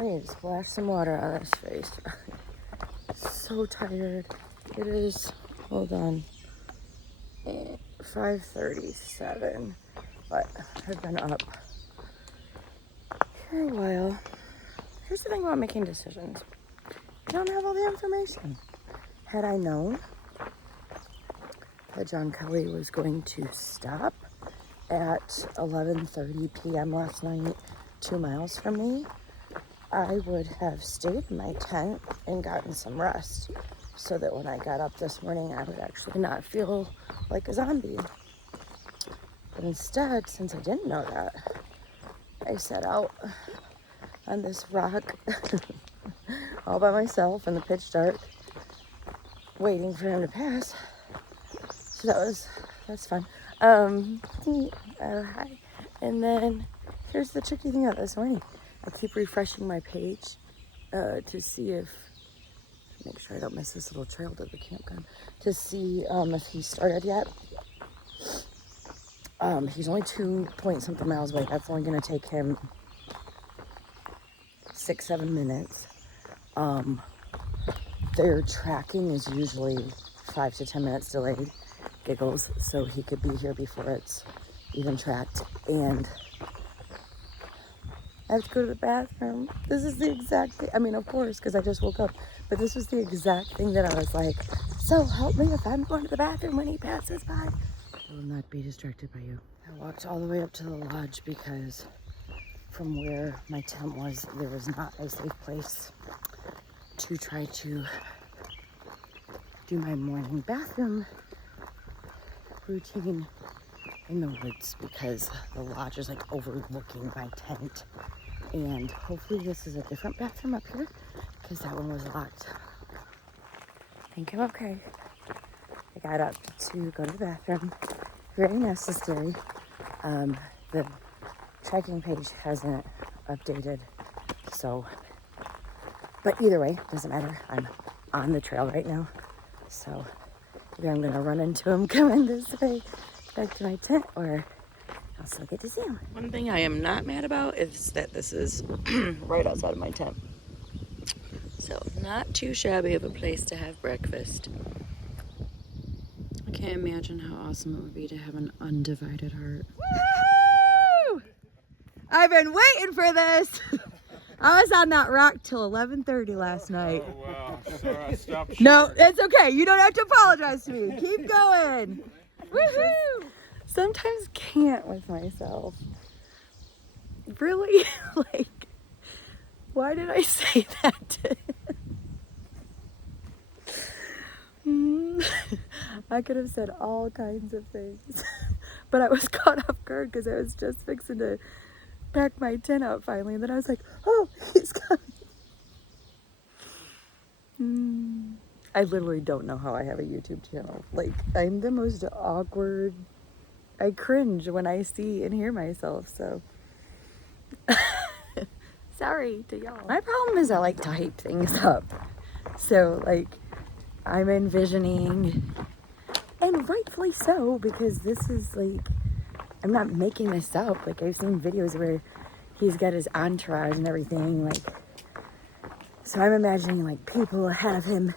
I need to splash some water on this face. So tired. It is, hold on, 5:37, but I've been up for a while. Here's the thing about making decisions. You don't have all the information. Had I known that John Kelly was going to stop at 11:30 p.m. last night, 2 miles from me, I would have stayed in my tent and gotten some rest so that when I got up this morning, I would actually not feel like a zombie. But instead, since I didn't know that, I set out on this rock all by myself in the pitch dark, waiting for him to pass. So that's fun. Hi. And then here's the tricky thing about this morning. I keep refreshing my page to see make sure I don't miss this little trail to the campground, to see if he started yet. He's only 2-point-something miles away. That's only going to take him 6-7 minutes. Their tracking is usually 5 to 10 minutes delayed. Giggles, so he could be here before it's even tracked. And I have to go to the bathroom. This is the exact thing. I mean, of course, because I just woke up. But this was the exact thing that I was like, so help me if I'm going to the bathroom when he passes by. I will not be distracted by you. I walked all the way up to the lodge because from where my tent was, there was not a safe place to try to do my morning bathroom routine in the woods because the lodge is like overlooking my tent. And hopefully this is a different bathroom up here because that one was locked. I think I'm okay. I got up to go to the bathroom. Very necessary. The tracking page hasn't updated, so, but either way, doesn't matter. I'm on the trail right now, so either I'm gonna run into him coming this way back to my tent, or I'll still get to see him. One thing I am not mad about is that this is right outside of my tent. So not too shabby of a place to have breakfast. I can't imagine how awesome it would be to have an undivided heart. Woo! I've been waiting for this. I was on that rock till 11:30 last night. Oh, wow. Sorry, I stopped short. No, it's okay. You don't have to apologize to me. Keep going. Woohoo! Sometimes can't with myself. Really? Like, why did I say that to him? I could have said all kinds of things. But I was caught off guard because I was just fixing to pack my tent out finally. And then I was like, oh, he's coming. I literally don't know how I have a YouTube channel. Like, I'm the most awkward. I cringe when I see and hear myself, so. Sorry to y'all. My problem is I like to hype things up. So, like, I'm envisioning, and rightfully so, because this is like, I'm not making this up. Like, I've seen videos where he's got his entourage and everything, like, so I'm imagining, like, people ahead of him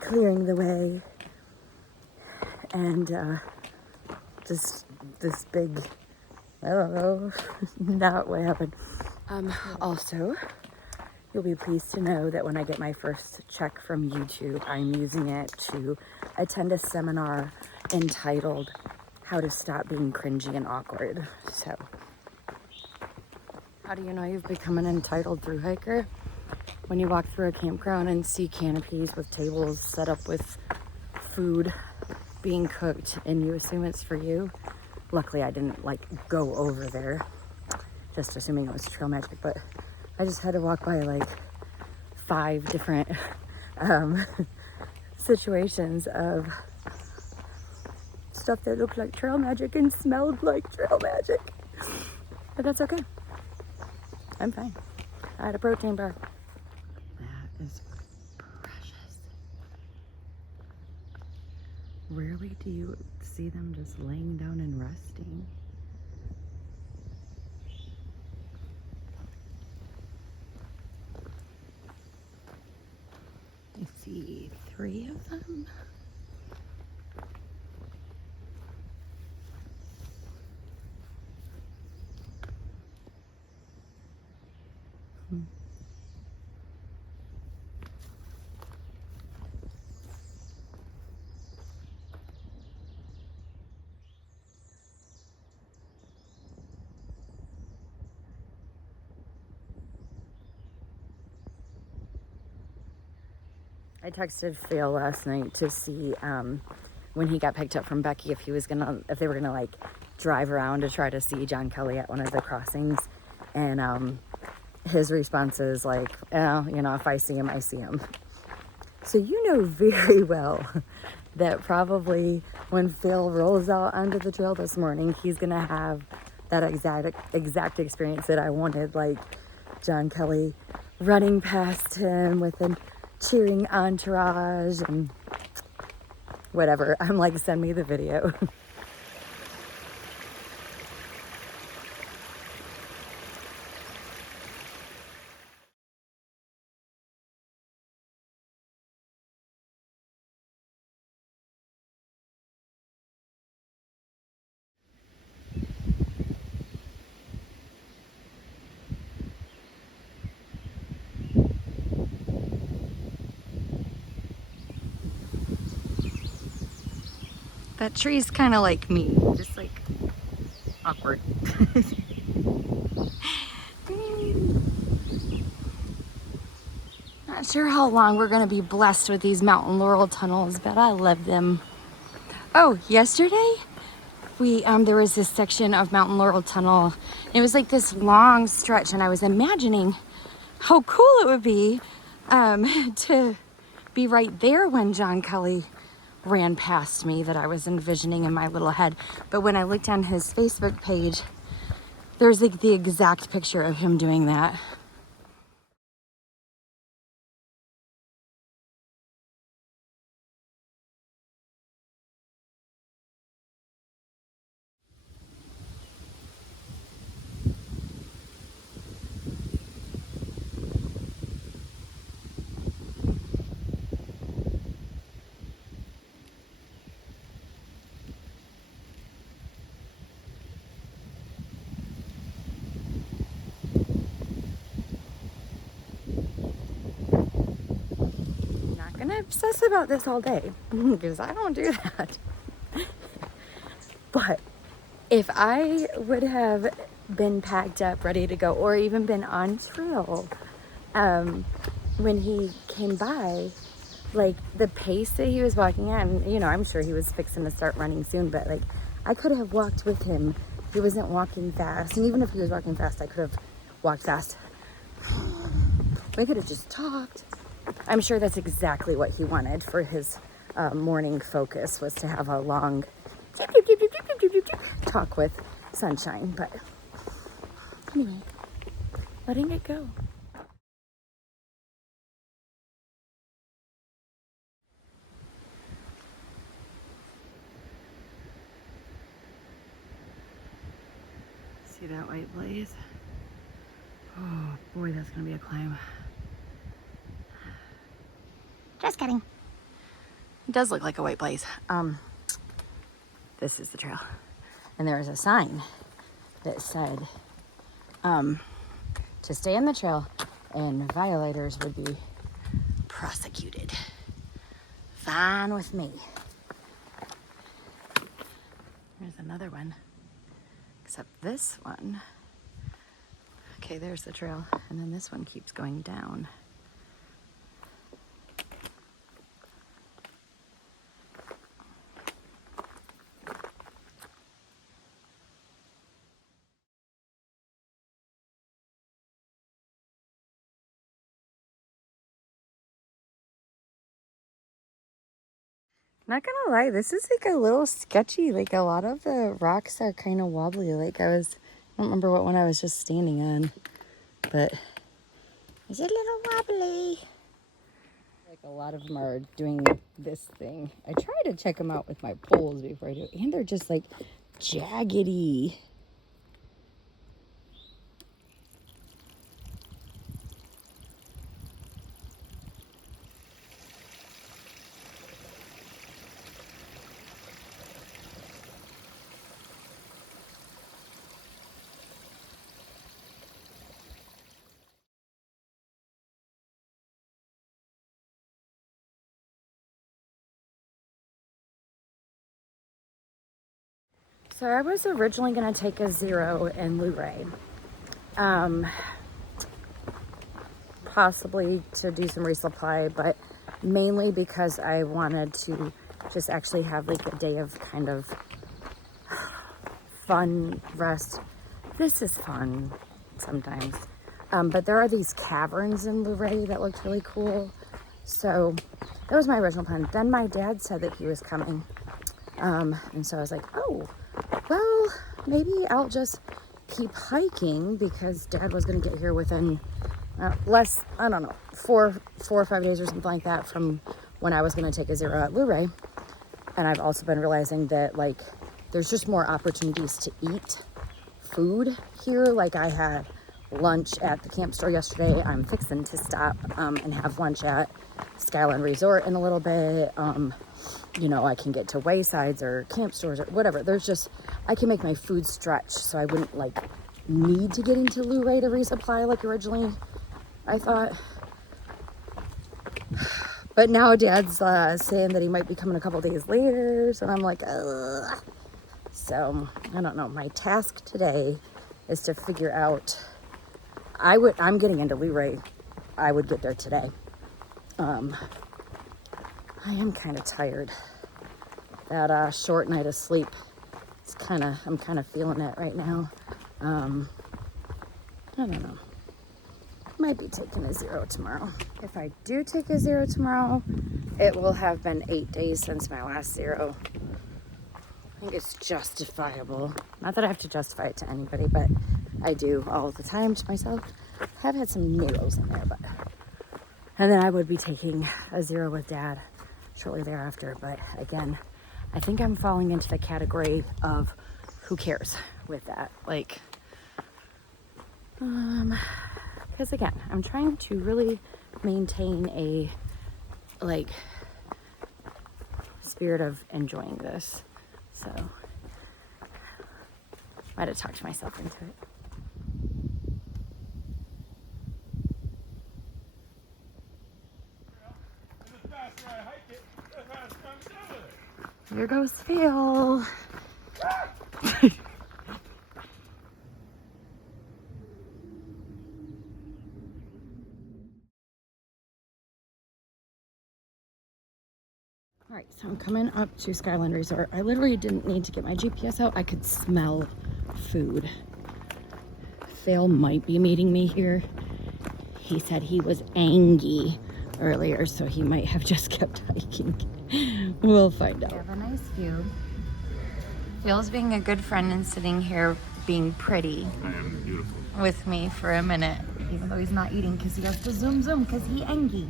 clearing the way, and, just this big, I don't know, not what happened. Also, you'll be pleased to know that when I get my first check from YouTube, I'm using it to attend a seminar entitled How to Stop Being Cringy and Awkward. So, how do you know you've become an entitled thru hiker? When you walk through a campground and see canopies with tables set up with food being cooked and you assume it's for you. Luckily, I didn't like go over there, just assuming it was trail magic, but I just had to walk by like 5 different situations of stuff that looked like trail magic and smelled like trail magic. But that's okay. I'm fine. I had a protein bar. That is precious. Rarely do you see them just laying down and resting. see 3 of them. I texted Phil last night to see when he got picked up from Becky if they were gonna like drive around to try to see John Kelly at one of the crossings, and his response is like, oh, you know, if I see him, I see him. So you know very well that probably when Phil rolls out onto the trail this morning, he's gonna have that exact experience that I wanted, like John Kelly running past him with an cheering entourage and whatever. I'm like, send me the video. That tree's kind of like me, just like awkward. Not sure how long we're gonna be blessed with these mountain laurel tunnels, but I love them. Oh, yesterday there was this section of mountain laurel tunnel. It was like this long stretch, and I was imagining how cool it would be to be right there when John Kelly ran past me, that I was envisioning in my little head. But when I looked on his Facebook page, there's like the exact picture of him doing that. I'm gonna obsess about this all day because I don't do that. But if I would have been packed up, ready to go, or even been on trail when he came by, like the pace that he was walking at, and you know, I'm sure he was fixing to start running soon, but like I could have walked with him. He wasn't walking fast, and even if he was walking fast, I could have walked fast. We could have just talked. I'm sure that's exactly what he wanted for his morning focus, was to have a long talk with Sunshine. But anyway, letting it go. See that white blaze? Oh boy, that's gonna be a climb. Just kidding. It does look like a white blaze. This is the trail. And there was a sign that said to stay on the trail and violators would be prosecuted. Fine with me. There's another one. Except this one. Okay, there's the trail. And then this one keeps going down. Not gonna lie, this is like a little sketchy. Like a lot of the rocks are kind of wobbly. Like I don't remember what one I was just standing on, but it's a little wobbly. Like a lot of them are doing this thing. I try to check them out with my poles before I do it, and they're just like jaggedy. So I was originally going to take a 0 in Luray. Possibly to do some resupply, but mainly because I wanted to just actually have like a day of kind of fun rest. This is fun sometimes. But there are these caverns in Luray that looked really cool. So that was my original plan. Then my dad said that he was coming. And so I was like, oh, well, maybe I'll just keep hiking because Dad was going to get here within less, I don't know, four or 5 days or something like that from when I was going to take a 0 at Luray. And I've also been realizing that like there's just more opportunities to eat food here. Like I had lunch at the camp store yesterday. I'm fixing to stop and have lunch at Skyland Resort in a little bit. You know, I can get to waysides or camp stores or whatever. There's just, I can make my food stretch so I wouldn't like need to get into Luray to resupply like originally I thought. But now Dad's saying that he might be coming a couple days later, so I'm like, ugh. So I don't know. My task today is to figure out. I'm getting into Luray. I would get there today. I am kind of tired. That short night of sleep. I'm kind of feeling it right now. I don't know. Might be taking a 0 tomorrow. If I do take a 0 tomorrow, it will have been 8 days since my last 0. I think it's justifiable. Not that I have to justify it to anybody, but I do all the time to myself. I have had some zeros in there, but... And then I would be taking a 0 with Dad shortly thereafter. But again, I think I'm falling into the category of who cares with that. Like, because again, I'm trying to really maintain a, like, spirit of enjoying this. So, I had to talk to myself into it. Here goes Phil. All right, so I'm coming up to Skyland Resort. I literally didn't need to get my GPS out. I could smell food. Phil might be meeting me here. He said he was angry earlier, so he might have just kept hiking. We'll find out. We have a nice view. Phil's being a good friend and sitting here being pretty. I am beautiful. With me for a minute, even though he's not eating because he has to zoom because he angry.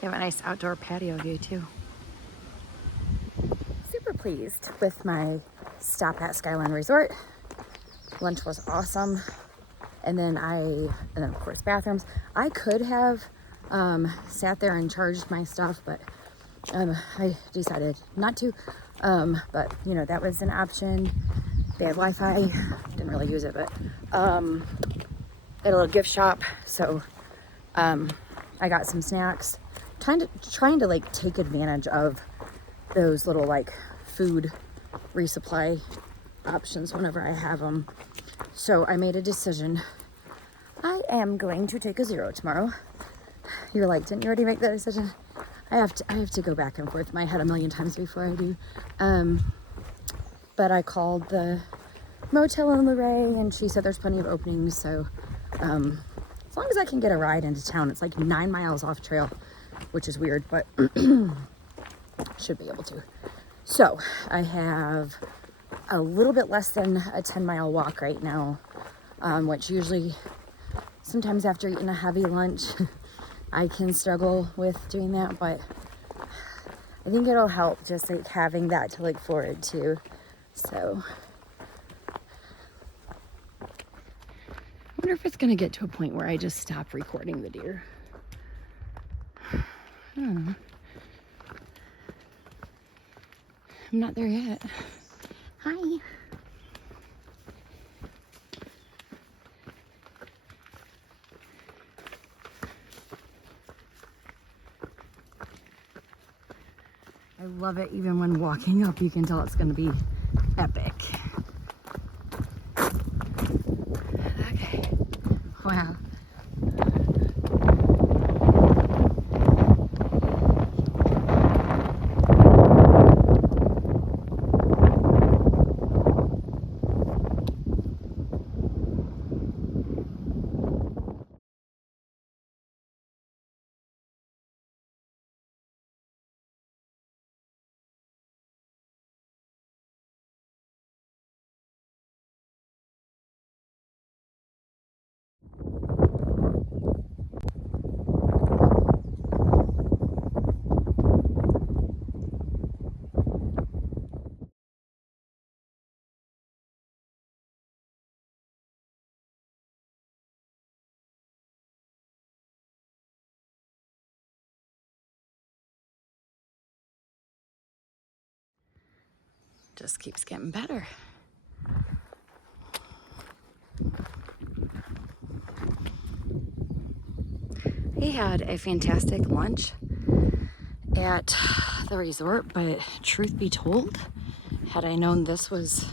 We have a nice outdoor patio view too. Super pleased with my stop at Skyland Resort. Lunch was awesome. And then of course bathrooms. I could have sat there and charged my stuff, but I decided not to. But you know, that was an option. They had Wi-Fi, didn't really use it, but they had a little gift shop. So I got some snacks. Trying to like take advantage of those little like food resupply options whenever I have them. So I made a decision. I am going to take a 0 tomorrow. You're like, didn't you already make that decision? I have to go back and forth in my head a million times before I do. But I called the motel in Luray and she said there's plenty of openings. So as long as I can get a ride into town, it's like 9 miles off trail, which is weird, but should be able to. So I have a little bit less than a 10-mile walk right now, which usually sometimes after eating a heavy lunch, I can struggle with doing that, but I think it'll help just like having that to look forward to. So I wonder if it's gonna get to a point where I just stop recording the deer. I don't know. I'm not there yet. Hi. love it. Even when walking up, you can tell it's gonna be epic. Okay, wow. Just keeps getting better. We had a fantastic lunch at the resort, but truth be told, had I known this was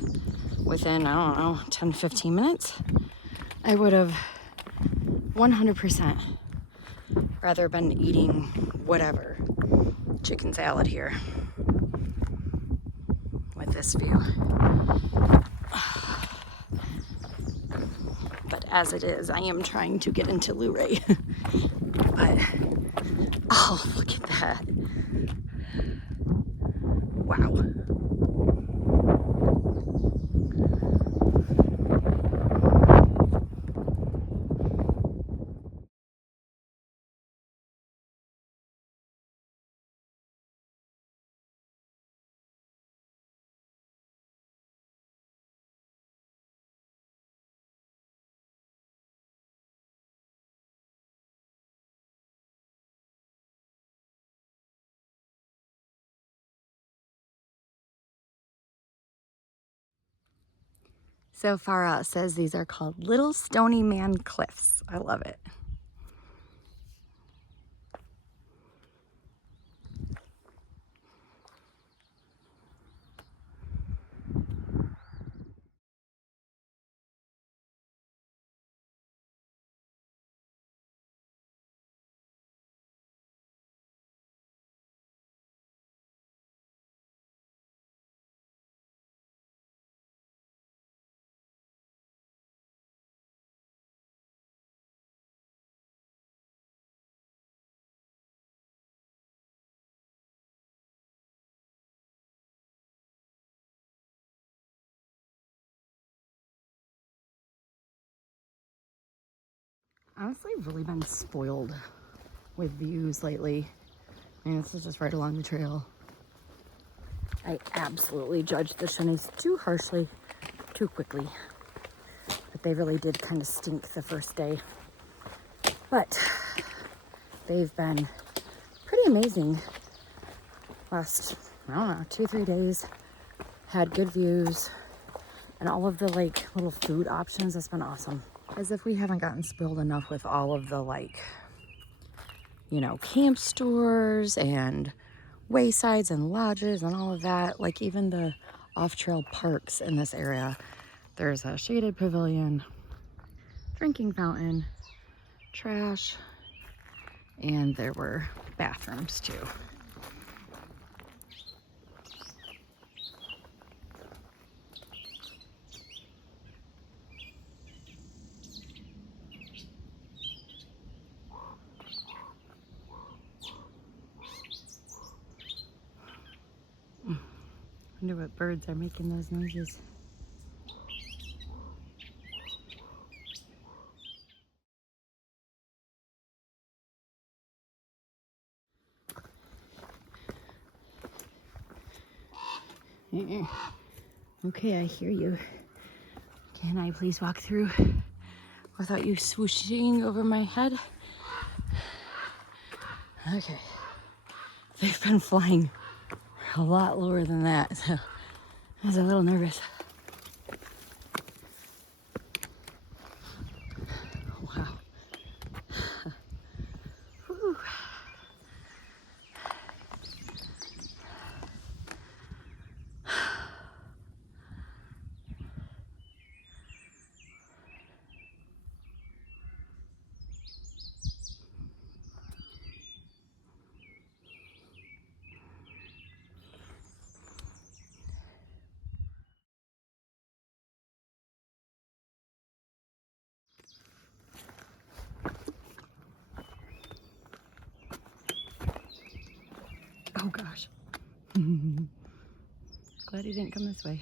within, I don't know, 10, 15 minutes, I would have 100% rather been eating whatever chicken salad here with this view. But as it is, I am trying to get into Luray. But, oh, look at that. Wow. So far out, it says these are called Little Stony Man Cliffs. I love it. Honestly, I've really been spoiled with views lately. I mean, this is just right along the trail. I absolutely judged the shinies too harshly, too quickly. But they really did kind of stink the first day. But they've been pretty amazing. Last, I don't know, 2-3 days. Had good views. And all of the like little food options, that's been awesome. As if we haven't gotten spoiled enough with all of the like, you know, camp stores and waysides and lodges and all of that. Like even the off-trail parks in this area. There's a shaded pavilion, drinking fountain, trash, and there were bathrooms too. Wonder what birds are making those noises. Okay, I hear you. Can I please walk through without you swooshing over my head? Okay. They've been flying a lot lower than that, so I was a little nervous. Wow. Glad he didn't come this way.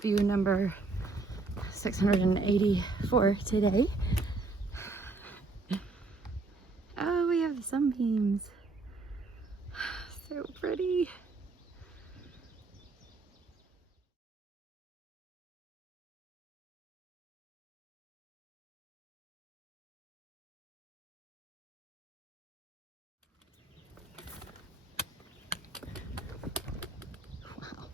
View number 684 today. Oh, we have sunbeams. So pretty. Wow.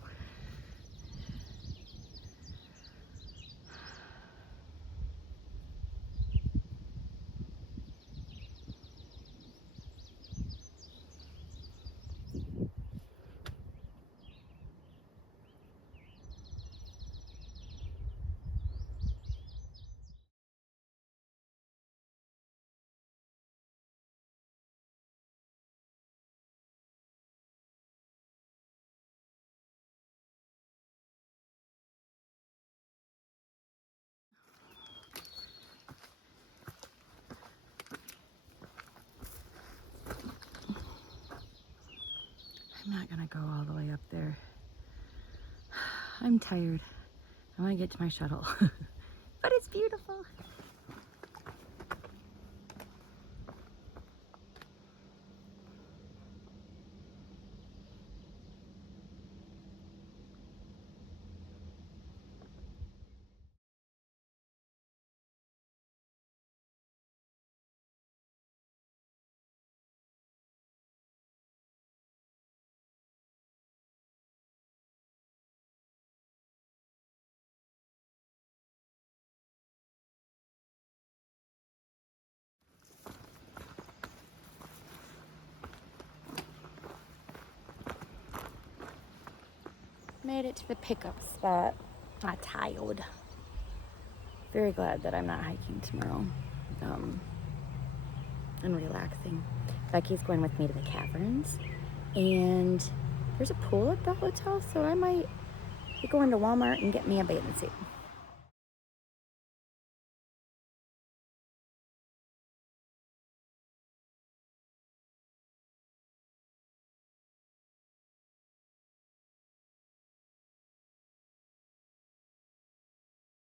I'm not gonna go all the way up there. I'm tired. I want to get to my shuttle. But it's beautiful. Made it to the pickup spot. I'm tired. Very glad that I'm not hiking tomorrow. And relaxing. Becky's going with me to the caverns. And there's a pool at the hotel, so I might be going to Walmart and get me a bathing suit.